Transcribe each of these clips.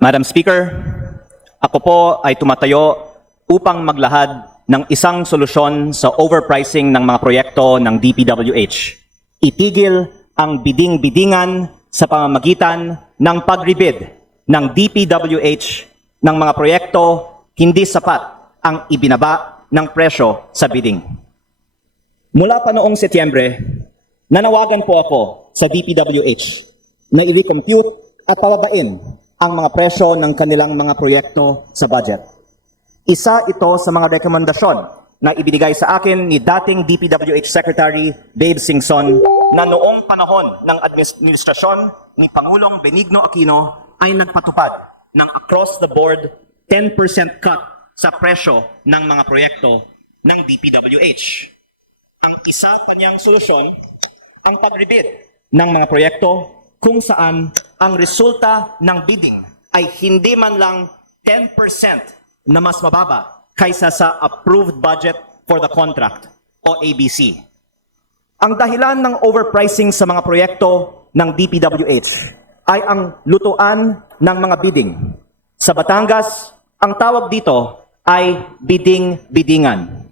Madam Speaker, ako po ay tumatayo upang maglahad ng isang solusyon sa overpricing ng mga proyekto ng DPWH. Itigil ang biding-bidingan sa pamamagitan ng pag-rebid ng DPWH ng mga proyekto hindi sapat ang ibinaba ng presyo sa bidding. Mula pa noong Setyembre, nanawagan po ako sa DPWH na i-recompute at pababain ang mga presyo ng kanilang mga proyekto sa budget. Isa ito sa mga rekomendasyon na ibinigay sa akin ni dating DPWH Secretary Babe Singson na noong panahon ng administrasyon ni Pangulong Benigno Aquino ay nagpatupad ng across-the-board 10% cut sa presyo ng mga proyekto ng DPWH. Ang isa pa niyang solusyon ang pag-rebid ng mga proyekto kung saan ang resulta ng bidding ay hindi man lang 10% na mas mababa kaysa sa approved budget for the contract o ABC. Ang dahilan ng overpricing sa mga proyekto ng DPWH ay ang lutuan ng mga bidding. Sa Batangas, ang tawag dito ay bidding-biddingan.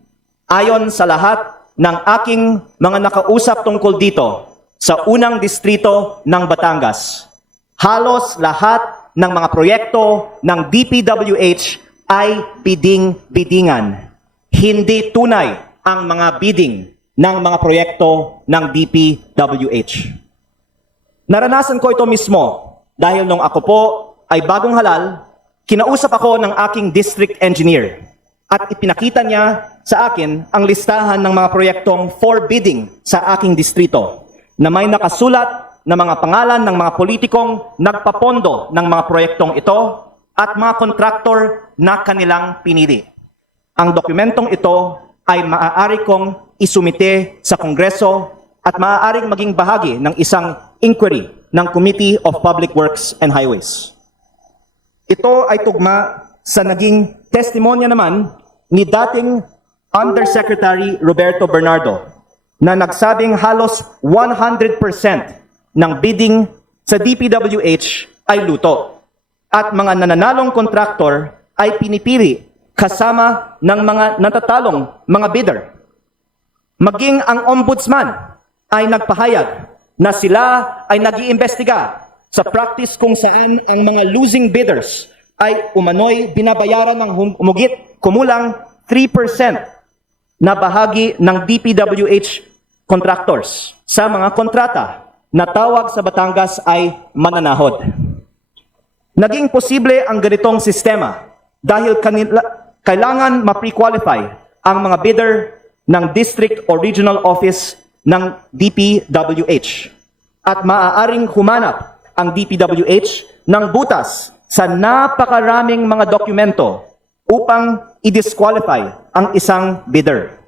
Ayon sa lahat ng aking mga nakausap tungkol dito sa unang distrito ng Batangas, halos lahat ng mga proyekto ng DPWH ay bidding-biddingan. Hindi tunay ang mga bidding ng mga proyekto ng DPWH. Naranasan ko ito mismo dahil nung ako po ay bagong halal, kinausap ako ng aking district engineer at ipinakita niya sa akin ang listahan ng mga proyektong for bidding sa aking distrito na may nakasulat na mga pangalan ng mga politikong nagpapondo ng mga proyektong ito at mga kontraktor na kanilang pinili. Ang dokumentong ito ay maaari kong isumite sa Kongreso at maaaring maging bahagi ng isang inquiry ng Committee of Public Works and Highways. Ito ay tugma sa naging testimonya naman ni dating Undersecretary Roberto Bernardo na nagsabing halos 100% ng bidding sa DPWH ay luto at mga nananalong kontraktor ay pinipili kasama ng mga natatalong mga bidder. Maging ang ombudsman ay nagpahayag na sila ay nag-iimbestiga sa practice kung saan ang mga losing bidders ay umano'y binabayaran ng humigit kumulang 3% na bahagi ng DPWH contractors sa mga kontrata na tawag sa Batangas ay mananahod. Naging posible ang ganitong sistema dahil kailangan ma-pre-qualify ang mga bidder ng district or regional office ng DPWH at maaaring humanap ang DPWH ng butas sa napakaraming mga dokumento upang i-disqualify ang isang bidder.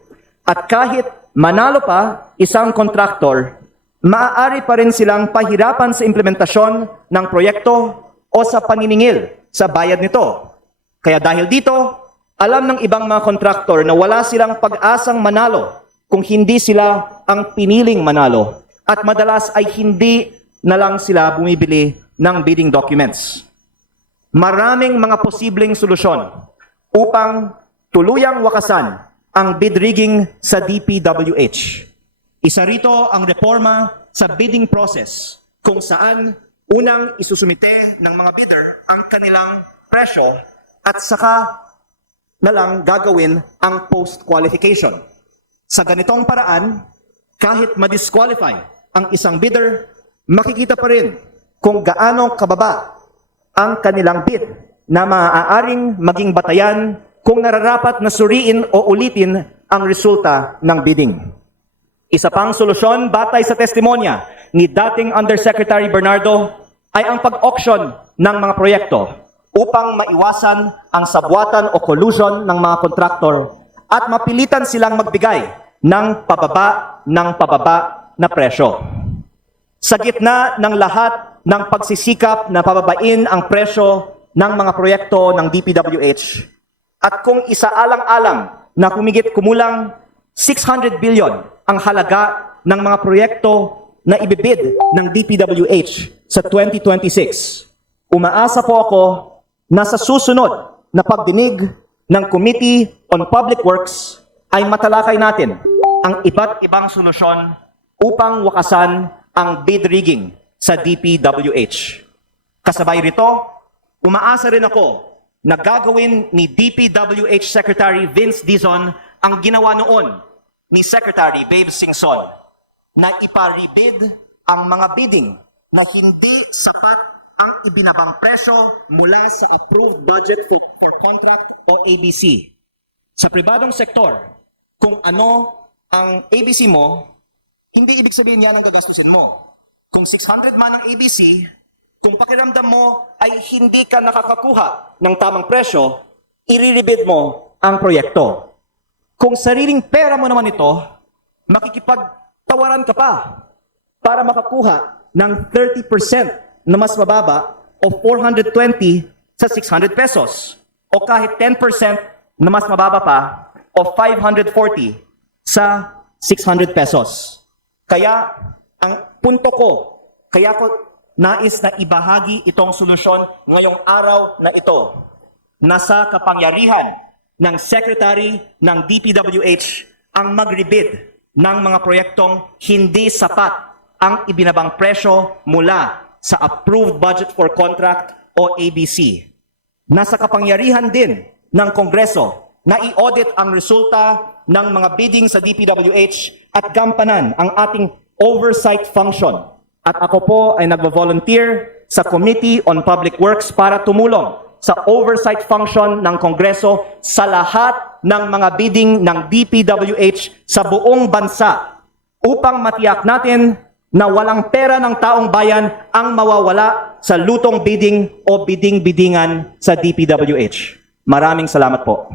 At kahit manalo pa isang kontraktor, maaari pa rin silang pahirapan sa implementasyon ng proyekto o sa paniningil sa bayad nito. Kaya dahil dito, alam ng ibang mga kontraktor na wala silang pag-asang manalo kung hindi sila ang piniling manalo at madalas ay hindi na lang sila bumibili ng bidding documents. Maraming mga posibleng solusyon upang tuluyang wakasan ang bid rigging sa DPWH. Isa rito ang reforma sa bidding process kung saan unang isusumite ng mga bidder ang kanilang presyo at saka na lang gagawin ang post-qualification. Sa ganitong paraan, kahit ma-disqualify ang isang bidder, makikita pa rin kung gaano kababa ang kanilang bid na maaaring maging batayan kung nararapat na suriin o ulitin ang resulta ng bidding. Isa pang solusyon batay sa testimonya ni dating Undersecretary Bernardo ay ang pag-auction ng mga proyekto upang maiwasan ang sabwatan o collusion ng mga kontraktor at mapilitan silang magbigay ng pababa na presyo. Sa gitna ng lahat ng pagsisikap na pababain ang presyo ng mga proyekto ng DPWH at kung isaalang-alang na humigit kumulang 600 billion ang halaga ng mga proyekto na ibibid ng DPWH sa 2026, umaasa po ako na sa susunod na pagdinig ng Committee on Public Works ay matalakay natin ang iba't ibang solusyon upang wakasan ang bid rigging sa DPWH. Kasabay rito, umaasa rin ako na gagawin ni DPWH Secretary Vince Dizon ang ginawa noon ni Secretary Babe Singson na ipa-rebid ang mga bidding na hindi sapat ang ibinabang presyo mula sa Approved Budget for Contract o ABC. Sa pribadong sektor, kung ano ang ABC mo, hindi ibig sabihin yan ang gagastusin mo. Kung 600 man ang ABC, kung pakiramdam mo ay hindi ka nakakakuha ng tamang presyo, i-rebid mo ang proyekto. Kung sariling pera mo naman ito, makikipagtawaran ka pa para makakuha ng 30% na mas mababa o 420 sa 600 pesos o kahit 10% na mas mababa pa o 540 sa 600 pesos. Kaya ang punto ko, kaya ko nais na ibahagi itong solusyon ngayong araw na ito. Nasa kapangyarihan ng Secretary ng DPWH ang mag-rebid ng mga proyektong hindi sapat ang ibinabang presyo mula sa Approved Budget for Contract o ABC. Nasa kapangyarihan din ng Kongreso na i-audit ang resulta ng mga bidding sa DPWH at gampanan ang ating oversight function. At ako po ay nagvo-volunteer sa Committee on Public Works para tumulong sa oversight function ng Kongreso sa lahat ng mga bidding ng DPWH sa buong bansa upang matiyak natin na walang pera ng taong bayan ang mawawala sa lutong bidding o bidding-biddingan sa DPWH. Maraming salamat po.